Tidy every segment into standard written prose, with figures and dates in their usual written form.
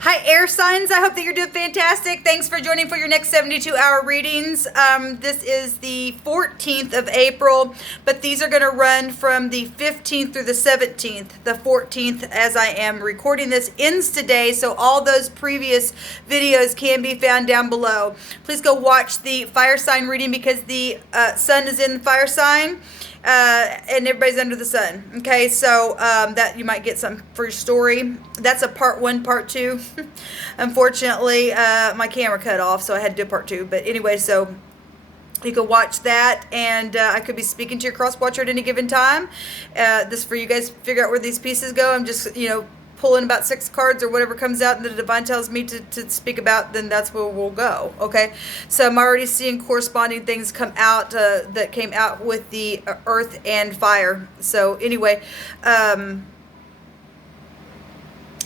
Hi, air signs. I hope that you're doing fantastic. Thanks for joining for your next 72-hour readings. This is the 14th of April, but these are going to run from the 15th through the 17th. The 14th, as I am recording this, ends today, so all those previous videos can be found down below. Please go watch the fire sign reading because the sun is in the fire sign. And everybody's under the sun. Okay, so that you might get something for your story. That's a part 1, part 2. Unfortunately, my camera cut off, so I had to do part 2. But anyway, so you can watch that, and I could be speaking to your cross watcher at any given time. This is for you guys to figure out where these pieces go. I'm just, pulling about 6 cards or whatever comes out and the divine tells me to speak about, then that's where we'll go. Okay, so I'm already seeing corresponding things come out that came out with the earth and fire. So anyway,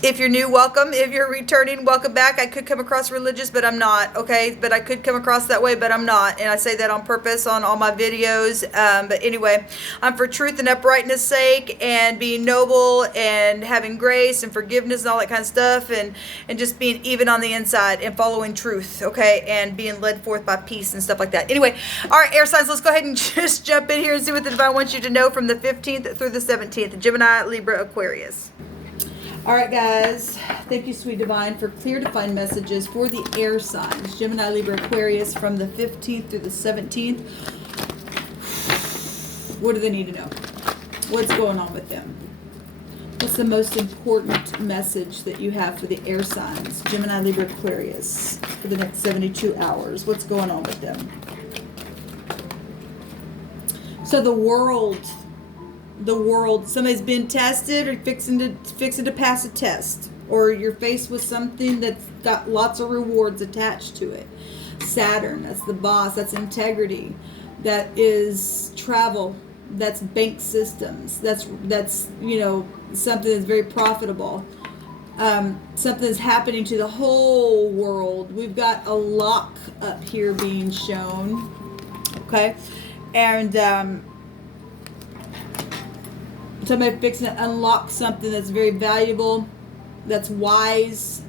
if you're new, welcome. If you're returning, welcome back. I could come across religious, but I'm not, okay? But I could come across that way, but I'm not. And I say that on purpose on all my videos. But anyway, I'm for truth and uprightness sake and being noble and having grace and forgiveness and all that kind of stuff and just being even on the inside and following truth, okay? And being led forth by peace and stuff like that. Anyway, all right, air signs, let's go ahead and just jump in here and see what the divine wants you to know from the 15th through the 17th. Gemini, Libra, Aquarius. All right, guys. Thank you, sweet divine, for clear, defined messages for the air signs. Gemini, Libra, Aquarius from the 15th through the 17th. What do they need to know? What's going on with them? What's the most important message that you have for the air signs? Gemini, Libra, Aquarius for the next 72 hours. What's going on with them? So the world, somebody's been tested or fixing to pass a test, or you're faced with something that's got lots of rewards attached to it. Saturn, that's the boss, that's integrity, that is travel, that's bank systems, that's something that's very profitable. Something that's happening to the whole world. We've got a lock up here being shown, okay, and somebody fixing to unlock something that's very valuable, that's wise,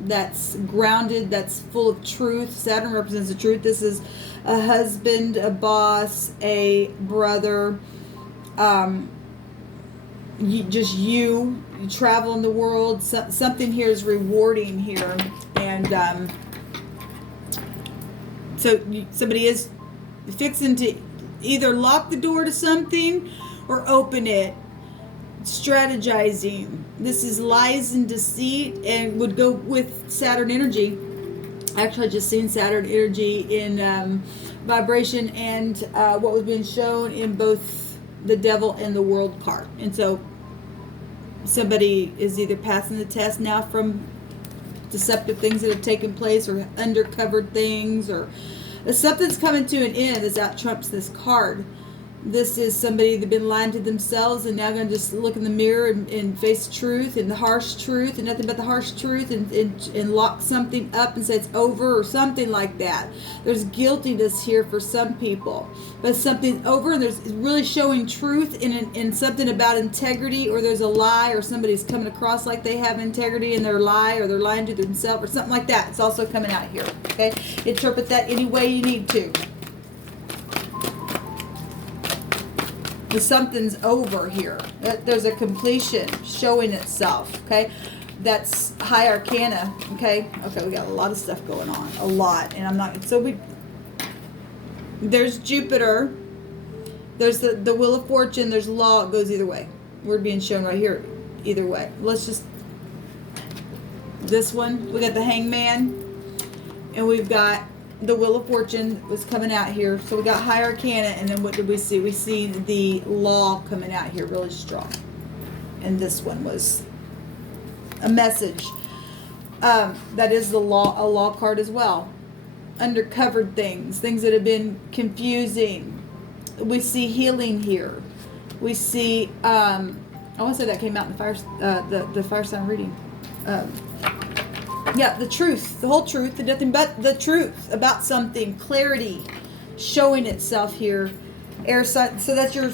that's grounded, that's full of truth. Saturn represents the truth. This is a husband, a boss, a brother, you travel in the world. Something here is rewarding here. And so somebody is fixing to either lock the door to something or open it. Strategizing. This is lies and deceit and would go with Saturn energy. Actually, I just seen Saturn energy in vibration and what was being shown in both the devil and the world card. And so somebody is either passing the test now from deceptive things that have taken place or undercovered things, or something's coming to an end as that trumps this card. This is somebody that's been lying to themselves and now going to just look in the mirror and face truth and the harsh truth and nothing but the harsh truth and lock something up and say it's over or something like that. There's guiltiness here for some people, but something's over and there's really showing truth in something about integrity, or there's a lie, or somebody's coming across like they have integrity in their lie, or they're lying to themselves or something like that. It's also coming out here, okay? Interpret that any way you need to. Something's over here. There's a completion showing itself, okay? That's high arcana, okay? Okay, we got a lot of stuff going on, a lot, and I'm not, there's Jupiter, there's the Wheel of Fortune, there's law, it goes either way. We're being shown right here, either way. Let's just, this one, we got the Hangman, and we've got the Wheel of Fortune was coming out here. So we got high arcana, and then what did we see? We see the law coming out here really strong. And this one was a message. That is the law, a law card as well. Undercovered things that have been confusing. We see healing here. We see, I want to say that came out in the fire, the fire sign reading. Yeah, the truth, the whole truth, and nothing but the truth about something. Clarity showing itself here. Air sign. So that's your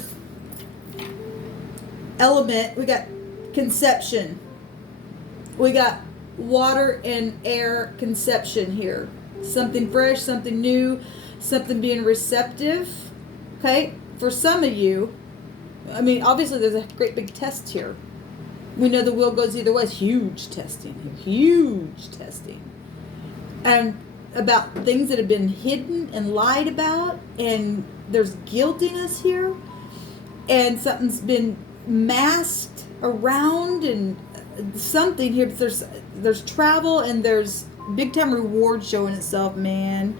element. We got conception. We got water and air conception here. Something fresh, something new, something being receptive. Okay, for some of you, I mean, obviously there's a great big test here. We know the wheel goes either way. It's huge testing here, huge testing. And about things that have been hidden and lied about, and there's guiltiness here, and something's been masked around, and something here. But there's travel, and there's big time reward showing itself, man.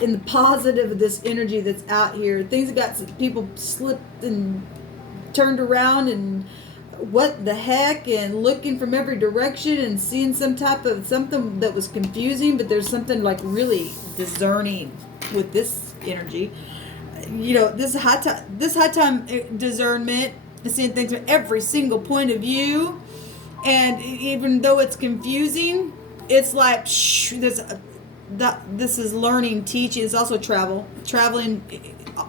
In the positive of this energy that's out here, things that got people slipped and turned around and what the heck, and looking from every direction and seeing some type of something that was confusing, but there's something like really discerning with this energy. You know, this high time discernment is seeing things from every single point of view, and even though it's confusing, it's like this is learning, teaching. It's also traveling.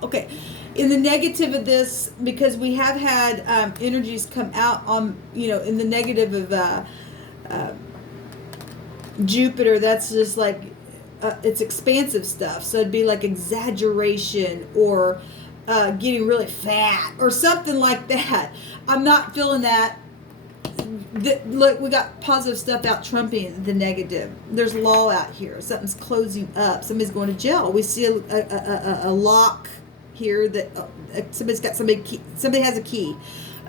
Okay. In the negative of this, because we have had energies come out on, you know, in the negative of Jupiter, that's just like, it's expansive stuff. So it'd be like exaggeration or getting really fat or something like that. I'm not feeling that. Look, we got positive stuff out trumping the negative. There's law out here. Something's closing up. Somebody's going to jail. We see a lock here that somebody has a key.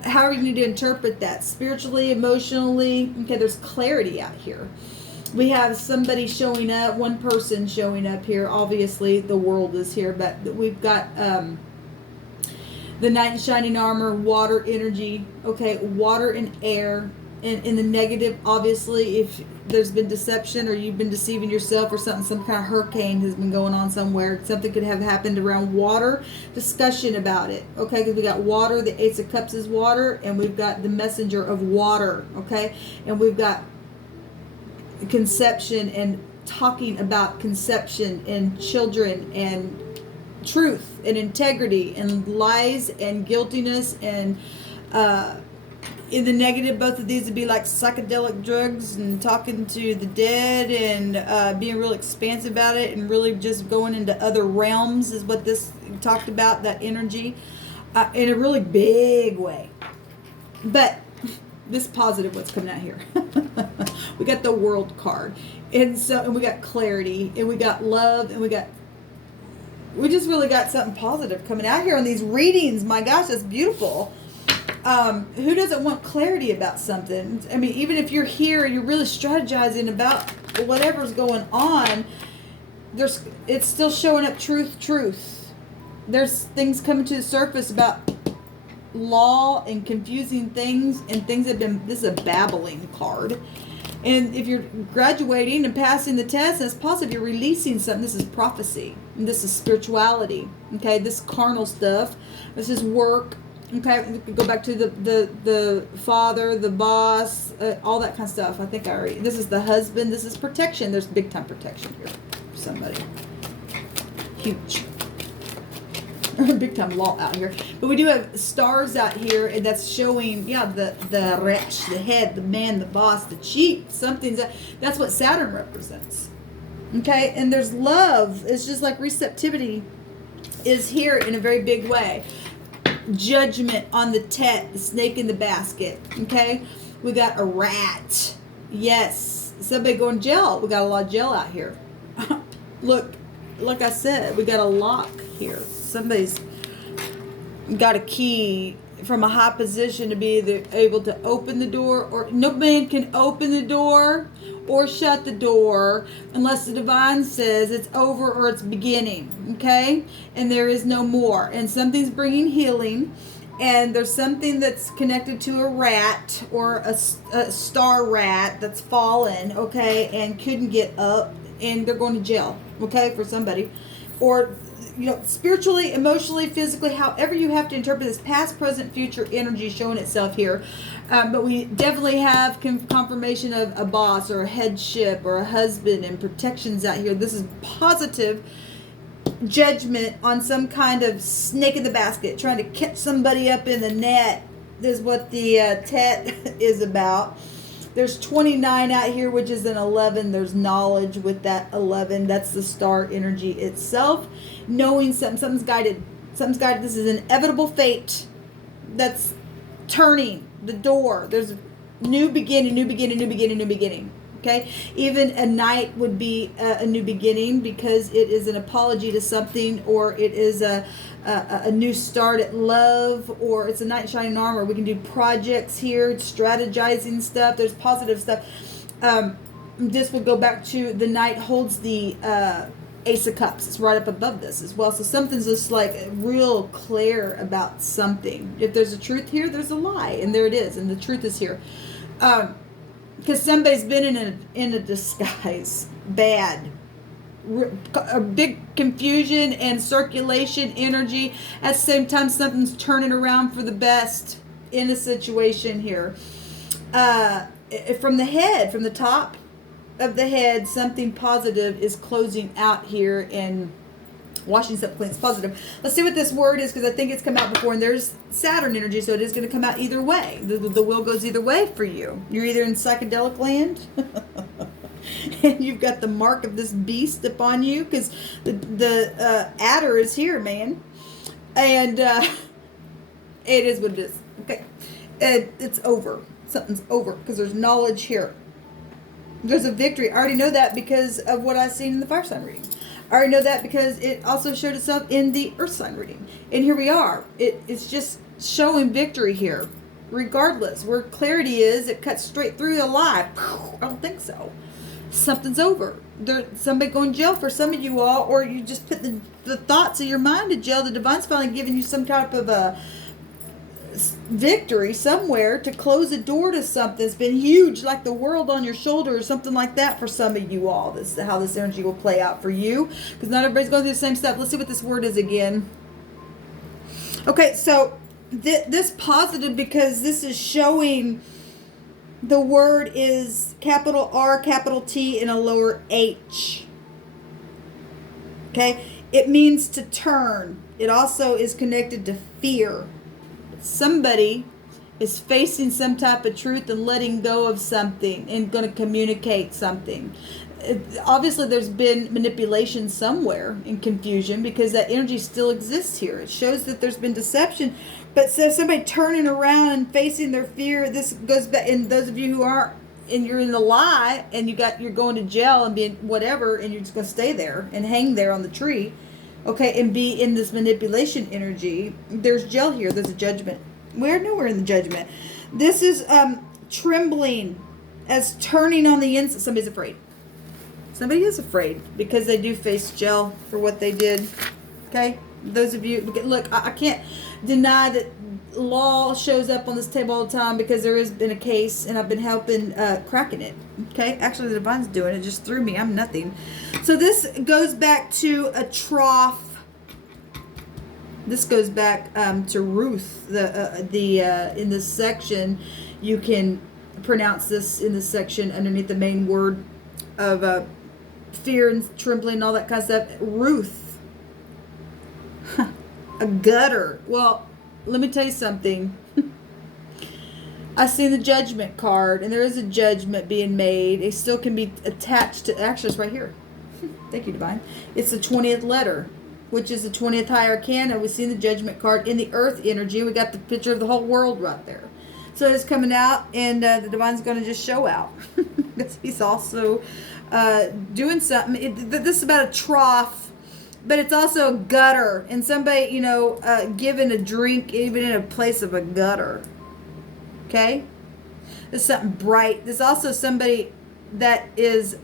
How are you going to interpret that spiritually, emotionally? Okay, there's clarity out here. We have somebody showing up, one person showing up here. Obviously the world is here, but we've got the knight in shining armor, water energy. Okay, water and air. And in the negative, obviously, if there's been deception or you've been deceiving yourself or something, some kind of hurricane has been going on somewhere. Something could have happened around water. Discussion about it. Okay, because we got water. The Ace of Cups is water. And we've got the messenger of water. Okay, and we've got conception and talking about conception and children and truth and integrity and lies and guiltiness and in the negative, both of these would be like psychedelic drugs and talking to the dead and being real expansive about it and really just going into other realms is what this talked about, that energy, in a really big way. But this positive, what's coming out here. We got the World card. And we got clarity and we got love and we just really got something positive coming out here on these readings. My gosh, that's beautiful. Who doesn't want clarity about something? I mean, even if you're here and you're really strategizing about whatever's going on, it's still showing up truth. There's things coming to the surface about law and confusing things and things that have been, this is a babbling card. And if you're graduating and passing the test, that's positive. You're releasing something. This is prophecy. And this is spirituality. Okay, this carnal stuff. This is work. Okay, go back to the father, the boss, all that kind of stuff. I think I already. This is the husband. This is protection. There's big time protection here for somebody. Huge. Big time law out here. But we do have stars out here, and that's showing, yeah, the resh, the head, the man, the boss, the chief. That's what Saturn represents. Okay, and there's love. It's just like receptivity is here in a very big way. Judgment on the tet, the snake in the basket. Okay, we got a rat. Yes, somebody going to jail. We got a lot of jail out here. Look, like I said, we got a lock here. Somebody's got a key from a high position to be able to open the door, or no man can open the door or shut the door unless the divine says it's over or it's beginning. Okay, and there is no more, and something's bringing healing, and there's something that's connected to a rat or a star rat that's fallen, okay, and couldn't get up, and they're going to jail, okay, for somebody, or spiritually, emotionally, physically, however you have to interpret this, past, present, future energy showing itself here. But we definitely have confirmation of a boss or a headship or a husband and protections out here. This is positive judgment on some kind of snake in the basket, trying to catch somebody up in the net is what the tet is about. There's 29 out here, which is an 11. There's knowledge with that 11. That's the star energy itself. Knowing something's guided. Something's guided. This is inevitable fate. That's turning the door. There's a new beginning, new beginning, new beginning, new beginning. Okay? Even a night would be a new beginning because it is an apology to something, or it is a new start at love, or it's a knight in shining armor. We can do projects here, strategizing stuff. There's positive stuff. This would go back to the knight holds the Ace of Cups. It's right up above this as well. So something's just like real clear about something. If there's a truth here, there's a lie, and there it is, and the truth is here. Because somebody's been in a disguise, bad. A big confusion and circulation energy. At the same time, something's turning around for the best in a situation here. From the head, from the top of the head, something positive is closing out here and washing something clean. It's positive. Let's see what this word is, because I think it's come out before, and there's Saturn energy, so it is going to come out either way. The wheel goes either way for you. You're either in psychedelic land and you've got the mark of this beast upon you, because the adder is here, man. And it is what it is. Okay. It's over. Something's over, because there's knowledge here. There's a victory. I already know that because of what I've seen in the fire sign reading. I already know that because it also showed itself in the earth sign reading. And here we are. It's just showing victory here. Regardless. Where clarity is, it cuts straight through the lie. I don't think so. Something's over. There's somebody going to jail for some of you all, or you just put the thoughts of your mind to jail. The divine's finally giving you some type of a victory somewhere to close a door to something that's been huge, like the world on your shoulder or something like that for some of you all. This is how this energy will play out for you, because not everybody's going through the same stuff. Let's see what this word is again. Okay, so this positive, because this is showing the word is capital R, capital T, and a lower H. Okay, it means to turn. It also is connected to fear. Somebody is facing some type of truth and letting go of something and going to communicate something. Obviously, there's been manipulation somewhere and confusion, because that energy still exists here. It shows that there's been deception. But so somebody turning around and facing their fear, this goes back, and those of you who aren't, and you're in the lie, and you're going to jail and being whatever, and you're just going to stay there and hang there on the tree. Okay, and be in this manipulation energy. There's jail here. There's a judgment. We're nowhere in the judgment. This is trembling as turning on the inside. Somebody's afraid. Somebody is afraid because they do face jail for what they did. Okay? Those of you, look, I can't deny that law shows up on this table all the time, because there has been a case and I've been helping cracking it. Okay? Actually, the divine's doing it. It just threw me. I'm nothing. So this goes back to a trough. This goes back to Ruth. In this section, you can pronounce this in this section underneath the main word of fear and trembling and all that kind of stuff. Ruth. A gutter. Well, let me tell you something. I see the judgment card, and there is a judgment being made. It still can be attached to, actually it's right here. Thank you, Divine. It's the 20th letter, which is the 20th high arcana. We see the judgment card in the earth energy. We got the picture of the whole world right there. So it's coming out, and the Divine's going to just show out. He's also doing something. This is about a trough, but it's also a gutter. And somebody, giving a drink even in a place of a gutter. Okay? There's something bright. There's also somebody that is...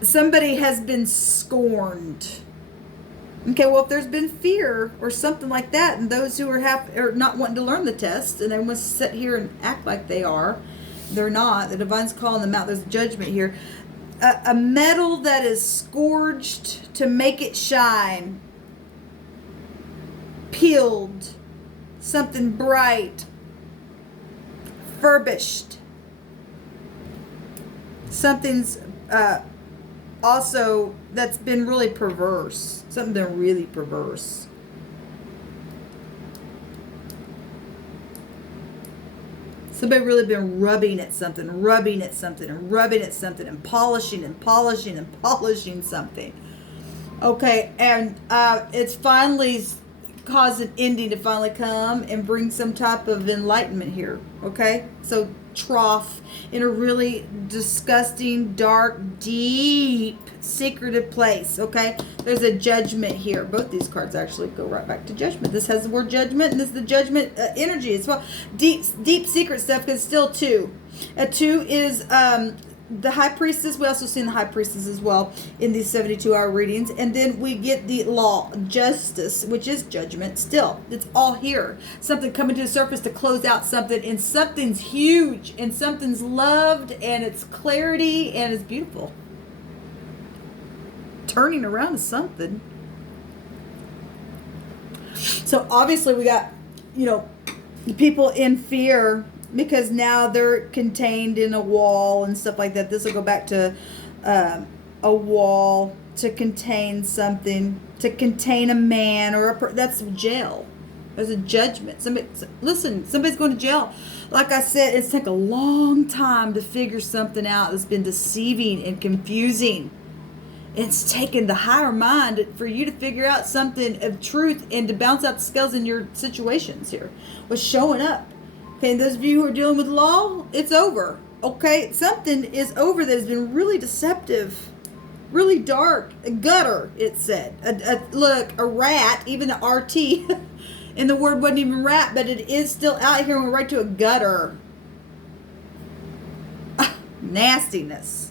somebody has been scorned. Okay, well, if there's been fear or something like that, and those who are not wanting to learn the test, and they want to sit here and act like they're not. The Divine's calling them out. There's judgment here. A metal that is scourged to make it shine. Peeled. Something bright. Furbished. Something's also that's been really perverse. Something been really perverse. Somebody really been rubbing at something, and rubbing at something, and polishing and polishing and polishing something. Okay, and it's finally caused an ending to finally come and bring some type of enlightenment here. Okay, so trough in a really disgusting, dark, deep, secretive place. Okay, there's a judgment here. Both these cards actually go right back to judgment. This has the word judgment, and this is the judgment energy as well. Deep secret stuff, because still two. A two is the high priestess. We also seen the high priestess as well in these 72-hour readings. And then we get the law, justice, which is judgment. Still, it's all here. Something coming to the surface to close out something, and something's huge, and something's loved, and it's clarity, and it's beautiful. Turning around to something. So obviously we got, people in fear, because now they're contained in a wall and stuff like that. This will go back to a wall to contain something, to contain a man or that's jail. There's a judgment. Somebody's going to jail. Like I said, it's taken a long time to figure something out that's been deceiving and confusing. It's taken the higher mind for you to figure out something of truth and to bounce out the scales in your situations here. What's showing up. Okay, and those of you who are dealing with law, it's over. Okay, something is over that has been really deceptive, really dark. A gutter, it said. Look, a rat, even the RT, and the word wasn't even rat, but it is still out here and we're right to a gutter. Nastiness.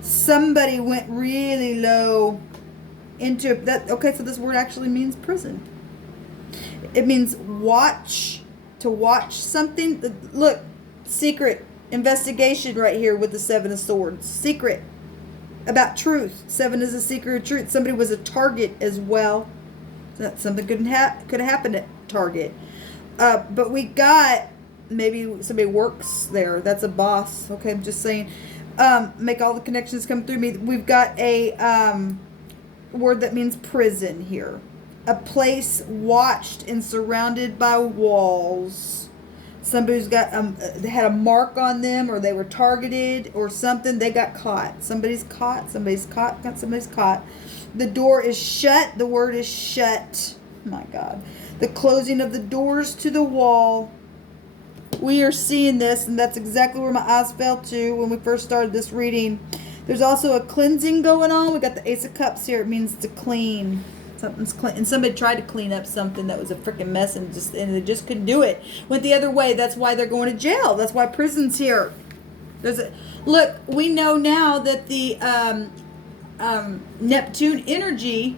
Somebody went really low into that. Okay, so this word actually means prison. It means watch. To watch something. Look, secret investigation right here with the Seven of Swords. Secret about truth. Seven is a secret of truth. Somebody was a target as well. Something could have happened at Target. But we got, maybe somebody works there. That's a boss. Okay, I'm just saying. Make all the connections come through me. We've got a word that means prison here. A place watched and surrounded by walls. Somebody who's got they had a mark on them, or they were targeted, or something. They got caught. Somebody's caught. Somebody's caught. Somebody's caught. The door is shut. The word is shut. My God. The closing of the doors to the wall. We are seeing this, and that's exactly where my eyes fell to when we first started this reading. There's also a cleansing going on. We got the Ace of Cups here. It means to clean. Something's clean, and somebody tried to clean up something that was a freaking mess, and they just couldn't do it. Went the other way. That's why they're going to jail. That's why prison's here. Look. We know now that the Neptune energy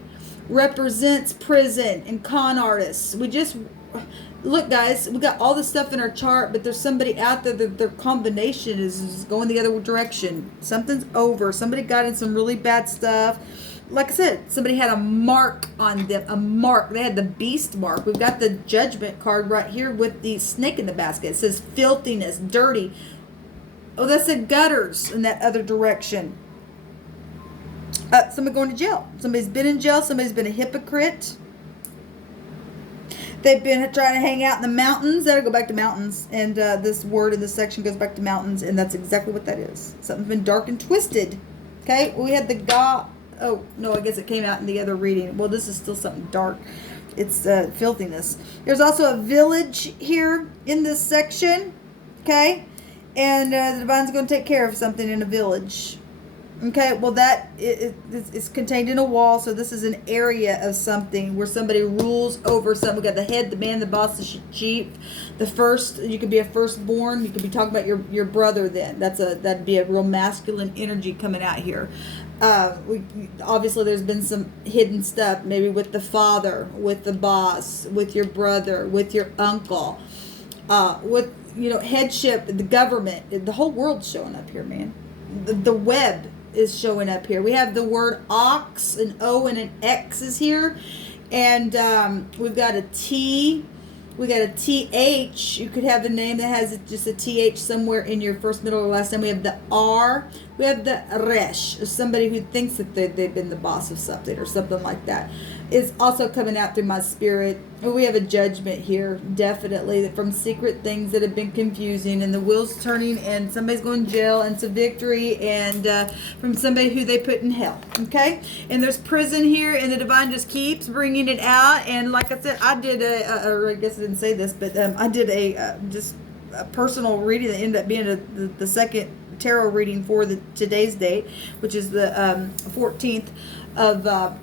represents prison and con artists. Look, guys. We got all this stuff in our chart, but there's somebody out there that their combination is going the other direction. Something's over. Somebody got in some really bad stuff. Like I said, somebody had a mark on them, a mark. They had the beast mark. We've got the judgment card right here with the snake in the basket. It says filthiness, dirty. Oh, that's the gutters in that other direction. Somebody going to jail. Somebody's been in jail. Somebody's been a hypocrite. They've been trying to hang out in the mountains. That'll go back to mountains. And this word in this section goes back to mountains. And that's exactly what that is. Something's been dark and twisted. Okay, we had the God. Oh, no, I guess it came out in the other reading. Well, this is still something dark. It's filthiness. There's also a village here in this section. Okay? And the Divine's going to take care of something in a village. Okay? Well, that is contained in a wall. So this is an area of something where somebody rules over something. We got the head, the man, the boss, the chief. The first, you could be a firstborn. You could be talking about your brother then. That'd be a real masculine energy coming out here. Obviously there's been some hidden stuff, maybe with the father, with the boss, with your brother, with your uncle, with headship, the government, the whole world's showing up here, man. The web is showing up here. We have the word ox, an O and an X is here, and we've got a T. We got a TH. You could have a name that has just a TH somewhere in your first, middle, or last name. We have the R. We have the Resh, or somebody who thinks that they've been the boss of something or something like that. is also coming out through my spirit. We have a judgment here, definitely, that from secret things that have been confusing, and the wheels turning, and somebody's going to jail, and it's a victory, and from somebody who they put in hell. Okay, and there's prison here, and the divine just keeps bringing it out. And like I said, I did or I guess I didn't say this, but I did just a personal reading that ended up being the second tarot reading for today's date, which is the 14th of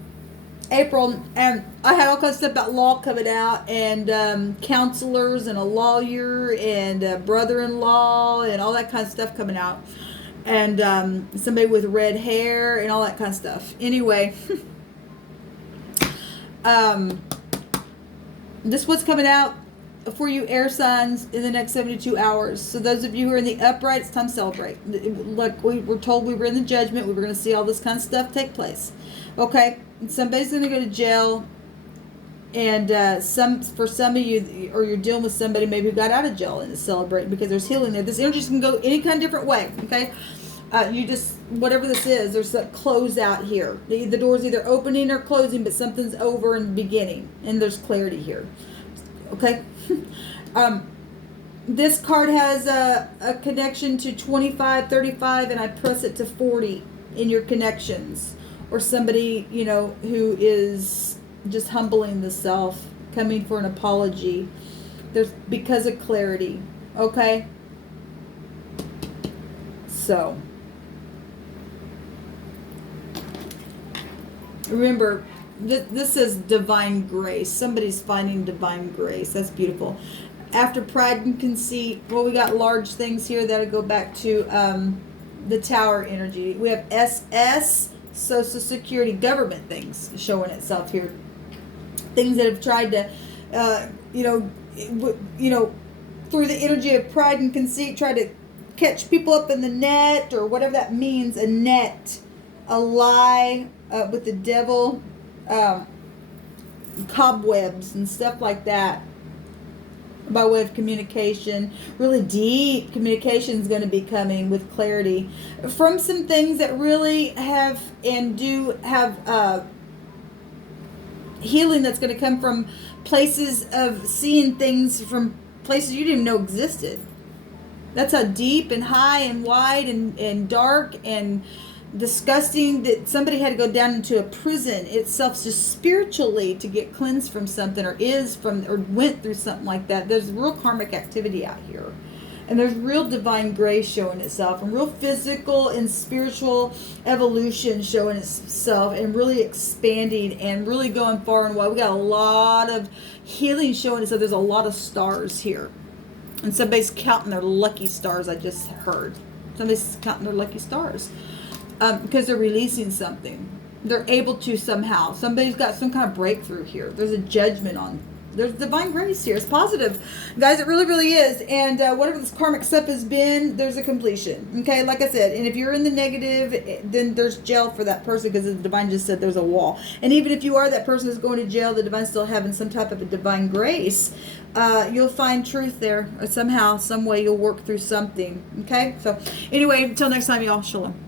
April, and I had all kinds of stuff about law coming out, and counselors, and a lawyer, and a brother-in-law, and all that kind of stuff coming out, and somebody with red hair, and all that kind of stuff. Anyway, this is what's coming out for you air signs in the next 72 hours. So those of you who are in the upright, it's time to celebrate. Like we were told, we were in the judgment, we were going to see all this kind of stuff take place. Okay, and somebody's going to go to jail, and for some of you, or you're dealing with somebody maybe who got out of jail and is celebrating, because there's healing there. This energy can go any kind of different way. Okay, you just, whatever this is, there's a close out here. The door's either opening or closing, but something's over and beginning, and there's clarity here. Okay. This card has a connection to 25, 35, and I press it to 40 in your connections, or somebody, you know, who is just humbling the self, coming for an apology. There's because of clarity. Okay. So remember, this is divine grace. Somebody's finding divine grace. That's beautiful. After pride and conceit, well, we got large things here that'll go back to the tower energy. We have SS, Social Security, government things showing itself here. Things that have tried to, through the energy of pride and conceit, try to catch people up in the net, or whatever that means. A net, a lie with the devil. Cobwebs and stuff like that by way of communication. Really deep communication is going to be coming with clarity from some things that really have and do have healing that's going to come from places of seeing things from places you didn't even know existed. That's how deep and high and wide and dark and disgusting that somebody had to go down into a prison itself just spiritually to get cleansed from something, or went through something like that. There's real karmic activity out here, and there's real divine grace showing itself, and real physical and spiritual evolution showing itself, and really expanding and really going far and wide. We got a lot of healing showing itself. There's a lot of stars here, and somebody's counting their lucky stars. I just heard somebody's counting their lucky stars. Because they're releasing something. They're able to somehow. Somebody's got some kind of breakthrough here. There's a judgment on. There's divine grace here. It's positive. Guys, it really, really is. And whatever this karmic stuff has been, there's a completion. Okay, like I said. And if you're in the negative, then there's jail for that person, because the divine just said there's a wall. And even if you are that person who's going to jail, the divine's still having some type of a divine grace. You'll find truth there. Or somehow, some way, you'll work through something. Okay? So, anyway, until next time, y'all. Shalom.